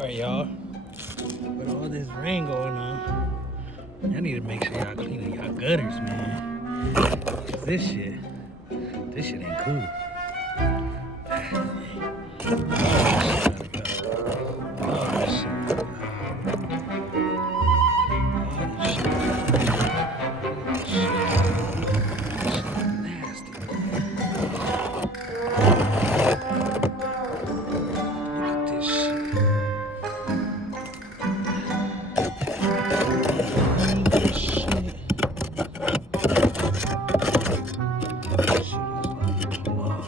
Alright, y'all. With all this rain going on, y'all need to make sure y'all cleaning y'all gutters, man. 'Cause this shit ain't cool. All this shit. Nasty. Look at this shit. This shit. This shit is like, whoa.